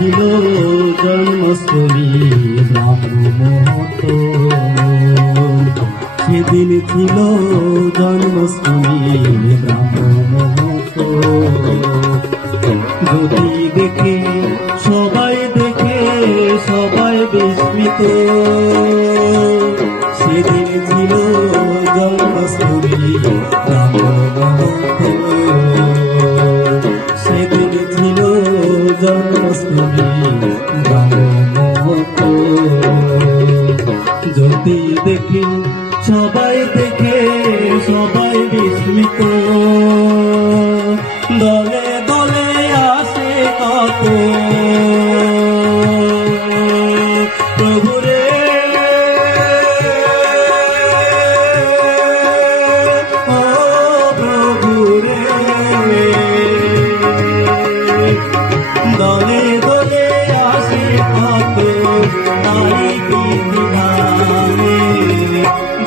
ছিল জন্মস্থলী ব্রাহ্ম মহত, সেদিন ছিল জন্মস্থলী ব্রাহ্ম মহত। যদি দেখে সবাই বিস্মিত, সেদিন ছিল জন্মস্থলী ব্রাহ্ম মহত, সেদিন ছিল জন্মস্থলী ব্রাহ্ম মহত। যদি দেখে সবাই বিস্মিত, দলে দলে আসে কত প্রভুরে, ও প্রভুরে, দলে দলে আসে কত, তাই কি বিধানে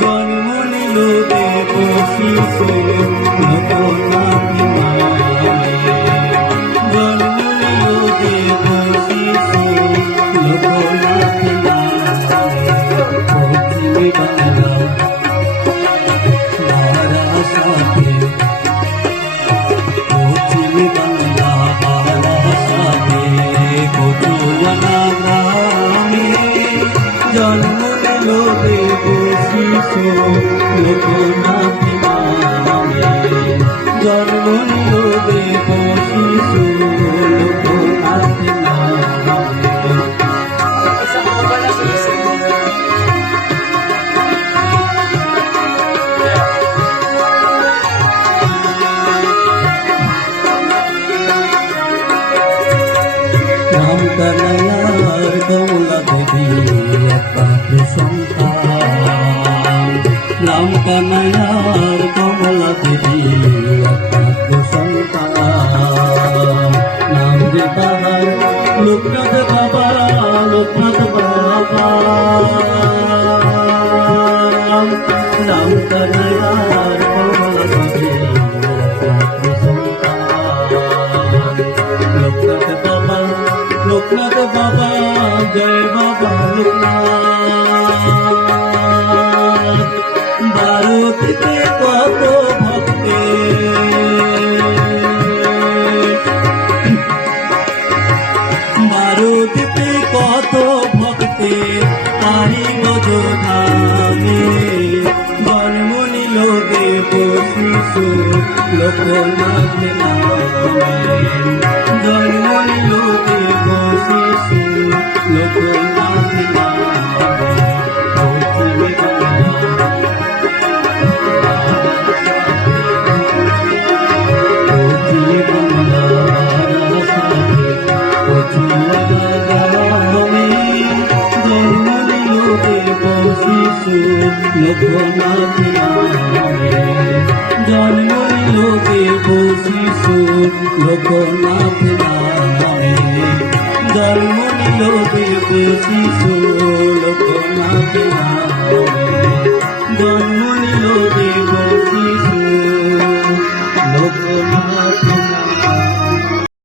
জন্ম নিল দেব শিশু লোকনাথে নামে, জন্ম নিল দেব শিশু লোকনাথে নামে। পশ্চিমী বাংলা বারাসাতে, পশ্চিমী বাংলা বারাসাতে কচুয়ানা গ্রামে জন্ম নিল দেব শিশু লোকনাথে নামে, জন্ম নিল দেব শিশু লোকনাথে নামে। রাম কানাইয়ার কমলা দেবী একমাত্র সন্তান, রাম কানাইয়ার কমলা দেবী একমাত্র সন্তান। নাম রে তাহার লোকনাথ বাবা, লোকনাথ বাবা। রাম কানাইয়ার কমলা দেবী একমাত্র সন্তান। লোকনাথ বাবা, লোকনাথ বাবা, জয় বাবা লোকনাথ। ভারতীতে কত ভক্তে, ভারতীতে কত ভক্তে তারি গজধামে জন্ম নিল দেব শিশু লোকনাথে নামে, জন্ম নিল দেব শিশু লোকনাথে নামে। পশ্চিমী বাংলা, পশ্চিমী বাংলা বারাসাতে কচুয়ানা গ্রামে জন্ম নিল দেব শিশু লোকনাথে নামে, জন্ম নিল দেব শিশু লোকনাথে নামে, জন্ম নিল দেব শিশু লোকনাথে নামে।